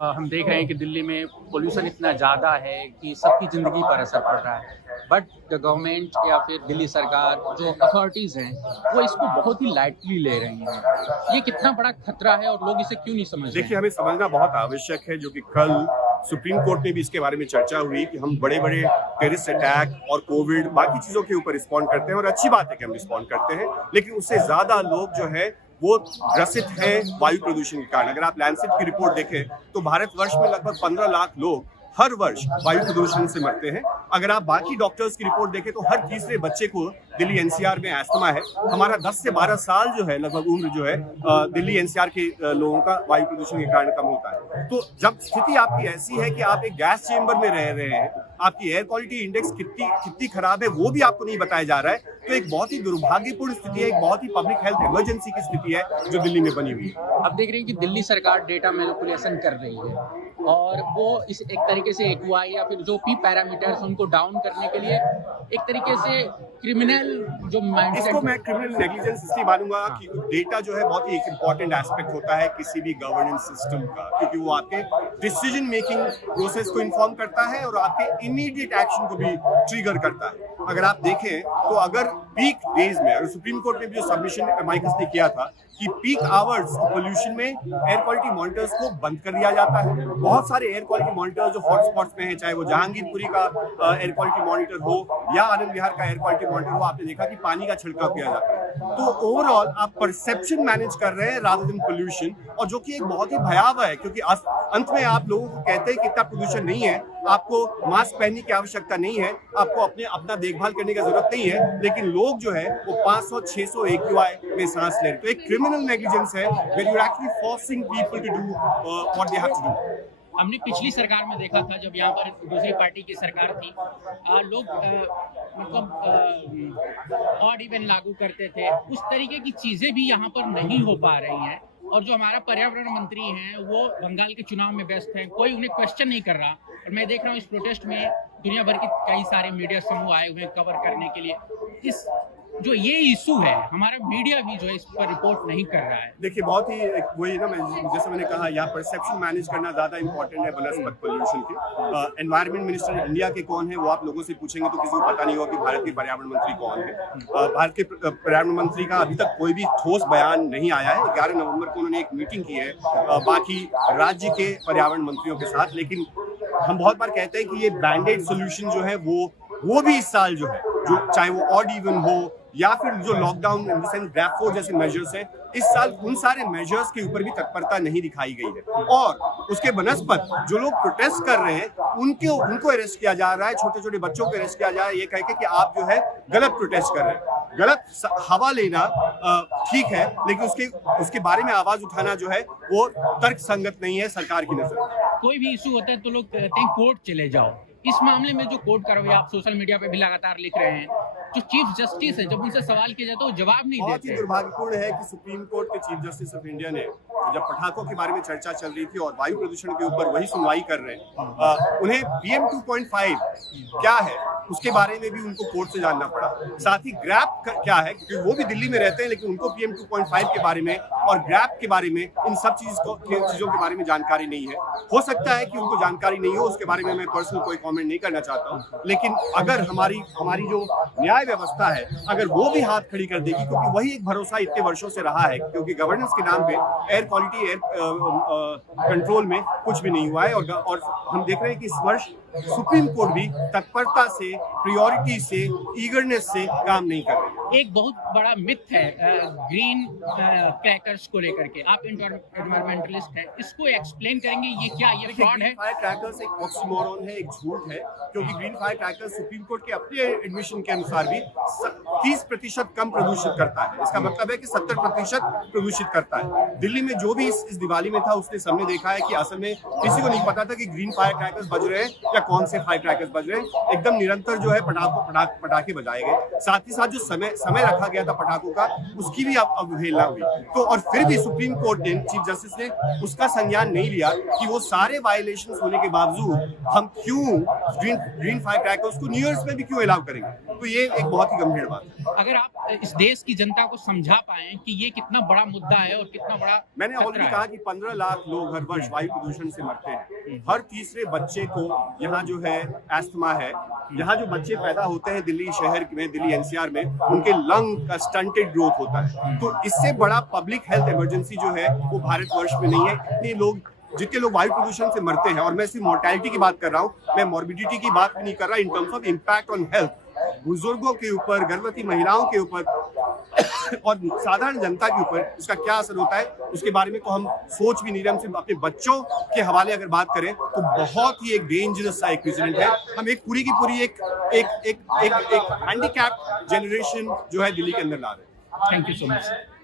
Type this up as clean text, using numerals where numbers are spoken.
हम देख रहे हैं कि दिल्ली में पोल्यूशन इतना ज़्यादा है कि सबकी ज़िंदगी पर असर पड़ रहा है। बट द गवर्नमेंट या फिर दिल्ली सरकार जो अथॉरिटीज़ हैं, वो इसको बहुत ही लाइटली ले रही हैं। ये कितना बड़ा खतरा है और लोग इसे क्यों नहीं समझ रहे देखिए, हैं? हमें समझना बहुत आवश्यक है, जो कि कल सुप्रीम कोर्ट में भी इसके बारे में चर्चा हुई कि हम बड़े-बड़े टेररिस्ट अटैक और कोविड बाकी चीज़ों के ऊपर रिस्पॉन्ड करते हैं और अच्छी बात है कि हम रिस्पॉन्ड करते हैं, लेकिन उससे ज़्यादा लोग जो है वो ग्रसित हैं वायु प्रदूषण के कारण। अगर आप लैंडसेट की रिपोर्ट देखें तो भारतवर्ष में लगभग 15 लाख लोग हर वर्ष वायु प्रदूषण से मरते हैं। अगर आप बाकी डॉक्टर्स की रिपोर्ट देखें तो हर तीसरे बच्चे को दिल्ली एनसीआर में अस्थमा है। हमारा 10 से 12 साल जो है लगभग उम्र जो है दिल्ली एनसीआर के लोगों का वायु प्रदूषण के कारण कम होता है। तो जब स्थिति आपकी ऐसी है कि आप एक गैस चेंबर में रह रहे हैं, आपकी एयर क्वालिटी इंडेक्स कितनी खराब है वो भी आपको नहीं बताया जा रहा है, तो एक बहुत ही दुर्भाग्यपूर्ण स्थिति है, एक बहुत ही पब्लिक हेल्थ इमरजेंसी की स्थिति है जो दिल्ली में बनी हुई है। अब देख रहे हैं कि दिल्ली सरकार डेटा मैनिपुलेशन कर रही है और वो इस एक तरीके से एक्यूआई या फिर जो पी पैरामीटर्स उनको डाउन करने के लिए एक तरीके से क्रिमिनल जो माइंडसेट। इसको मैं क्रिमिनल नेग्लिजेंस इसलिए मानूंगा कि डेटा जो है बहुत ही एक इंपॉर्टेंट एस्पेक्ट होता है किसी भी गवर्नेंस सिस्टम का, क्योंकि वो आपके डिसीजन मेकिंग प्रोसेस को इन्फॉर्म करता है और आपके इमीडिएट एक्शन को भी ट्रिगर करता है। अगर आप देखें तो अगर पीक डेज में, और सुप्रीम कोर्ट ने भी जो सबमिशन माइकस ने किया था कि पीक आवर्स पोल्यूशन में एयर क्वालिटी मॉनिटर्स को बंद कर दिया जाता है। बहुत सारे एयर क्वालिटी मॉनिटर्स जो हॉटस्पॉट्स में है, चाहे वो जहांगीरपुरी का एयर क्वालिटी मॉनिटर हो या आनंद विहार का एयर क्वालिटी मॉनिटर हो, आपने देखा कि पानी का छिड़काव किया जाता है। तो ओवरऑल आप परसेप्शन मैनेज कर रहे हैं रादर देन पोल्यूशन, और जो कि एक बहुत ही भयावह है, क्योंकि अंत में आप लोगों को कहते हैं कि इतना प्रदूषण नहीं है, आपको मास्क पहनने की आवश्यकता नहीं है, आपको अपना देखभाल करने की जरूरत नहीं है, लेकिन लोग जो है वो 500-600 AQI में सांस ले रहे हैं। तो एक क्रिमिनल नेग्लिजेंस है when you are actually forcing people to do what they have to do. हमने पिछली सरकार में देखा था जब यहाँ पर दूसरी पार्टी की सरकार थी, लोग मतलब ऑड इवन लागू करते थे। उस तरीके की चीजें भी यहाँ पर नहीं हो पा रही हैं और जो हमारा पर्यावरण मंत्री हैं वो बंगाल के चुनाव में व्यस्त हैं, कोई उन्हें क्वेश्चन नहीं कर रहा। और मैं देख रहा हूँ इस प्रोटेस्ट में दुनिया भर के कई सारे मीडिया समूह आए हुए हैं कवर करने के लिए। इस जो ये इशू है, हमारा मीडिया भी जो है इस पर रिपोर्ट नहीं कर रहा है। देखिए, बहुत ही वही ना, जैसे मैंने कहा, यहाँ परसेप्शन मैनेज करना ज़्यादा इंपॉर्टेंट है बनस्पत पोल्यूशन के। एनवायरमेंट मिनिस्टर इंडिया के कौन है वो आप लोगों से पूछेंगे तो किसी को पता नहीं होगा कि भारत के पर्यावरण मंत्री कौन है। भारत के पर्यावरण मंत्री का अभी तक कोई भी ठोस बयान नहीं आया है। 11 नवंबर को उन्होंने एक मीटिंग की है बाकी राज्य के पर्यावरण मंत्रियों के साथ, लेकिन हम बहुत बार कहते हैं कि ये बैंडेड सोल्यूशन जो है वो भी इस साल जो है, जो चाहे वो ऑड इवन हो या फिर जो lockdown in the sense grab 4 जैसे मेजर्स हैं, इस साल उन सारे मेजर्स के ऊपर भी तत्परता नहीं दिखाई गई है। और उसके बनस्पत जो लोग प्रोटेस्ट कर रहे हैं उनको अरेस्ट किया जा रहा है, छोटे छोटे बच्चों को अरेस्ट किया जा रहा है, ये कह के कि आप जो है गलत प्रोटेस्ट कर रहे हैं। गलत हवा लेना ठीक है, लेकिन उसके बारे में आवाज उठाना जो है वो तर्क संगत नहीं है सरकार की नजर में। कोई भी इशू होता है तो लोग कहते हैं कोर्ट चले जाओ। इस मामले में जो कोर्ट कार्रवाई आप सोशल मीडिया पे भी लगातार लिख रहे हैं, जो चीफ जस्टिस है जब उनसे सवाल किया जाता है वो जवाब नहीं देते। बहुत ही दुर्भाग्यपूर्ण है कि सुप्रीम कोर्ट के चीफ जस्टिस ऑफ इंडिया ने, जब पटाखों के बारे में चर्चा चल रही थी और वायु प्रदूषण के ऊपर वही सुनवाई कर रहे हैं, उन्हें PM 2.5 क्या है उसके बारे में भी उनको कोर्ट से जानना पड़ा। साथ ही ग्रैप क्या है, क्योंकि वो भी दिल्ली में रहते हैं, लेकिन उनको PM 2.5 के बारे में और ग्रैप के बारे में, इन सब चीजों के बारे में जानकारी नहीं है। हो सकता है कि उनको जानकारी नहीं हो, उसके बारे में मैं पर्सनल कोई कमेंट नहीं करना चाहता हूँ, लेकिन अगर हमारी जो न्याय व्यवस्था है अगर वो भी हाथ खड़ी कर देगी, क्योंकि वही एक भरोसा इतने वर्षों से रहा है, क्योंकि गवर्नेंस के नाम पे एयर क्वालिटी, एयर कंट्रोल में कुछ भी नहीं हुआ है। और हम देख रहे हैं कि इस वर्ष सुप्रीम कोर्ट भी तत्परता से, प्रायोरिटी से, ईगरनेस से काम नहीं कर रही। एक बहुत बड़ा मिथ है ग्रीन क्रैकर्स को लेकर के, आप एनवायरमेंटलिस्ट हैं, इसको एक्सप्लेन करेंगे ये क्या, ये फ्रॉड है? फायर क्रैकर्स एक ऑक्सीमोरॉन है, एक झूठ है, क्योंकि green fire crackers supreme court के अपने एडमिशन के अनुसार भी 30% कम प्रदूषित करता है। इसका मतलब है कि 70% प्रदूषित करता है। दिल्ली में जो भी इस दिवाली में था उसने सबने देखा है कि असल में किसी को नहीं पता था कि ग्रीन फायर क्रैकर्स बज रहे हैं या कौन से फायर क्रैकर्स बज रहे हैं। एकदम निरंतर जो है पटाखे बजाए गए। साथ ही साथ जो समय रखा गया था पटाखों का, उसकी भी अब अवहेलना हुई। तो और फिर भी सुप्रीम कोर्ट ने, चीफ जस्टिस ने उसका संज्ञान नहीं लिया कि वो सारे वायलेशंस होने के बावजूद हम क्यों ग्रीन फायर क्रैकर्स को न्यू ईयर्स में भी क्यों अलाउ करेंगे। तो ये एक बहुत ही गंभीर बात है। अगर आप इस देश की जनता को समझा पाए कि ये कितना बड़ा मुद्दा है और कितना बड़ा मैंने ऑलरेडी कहा कि 15 लाख लोग हर वर्ष वायु प्रदूषण से मरते हैं। हर तीसरे बच्चे को यहाँ जो है एस्थमा है। यहाँ जो बच्चे पैदा होते हैं दिल्ली शहर में, दिल्ली एनसीआर में, उनके लंग का स्टंटेड ग्रोथ होता है। तो इससे बड़ा पब्लिक हेल्थ इमरजेंसी जो है वो भारतवर्ष में नहीं है। इतने लोग, जितने लोग वायु प्रदूषण से मरते हैं, और मैं सिर्फ मोर्टेलिटी की बात कर रहा हूँ, मैं मॉर्बिडिटी की बात भी नहीं कर रहा, in terms of impact on health, बुजुर्गों के ऊपर, गर्भवती महिलाओं के ऊपर और साधारण जनता के ऊपर इसका क्या असर होता है, उसके बारे में तो हम सोच भी नहीं रहे। हम सिर्फ अपने बच्चों के हवाले अगर बात करें तो बहुत ही एक डेंजरस सा एक प्रेसिडेंट है। हम एक पूरी की पूरी एक हैंडीकैप जनरेशन जो है दिल्ली के अंदर ला रहे हैं। Thank you so much.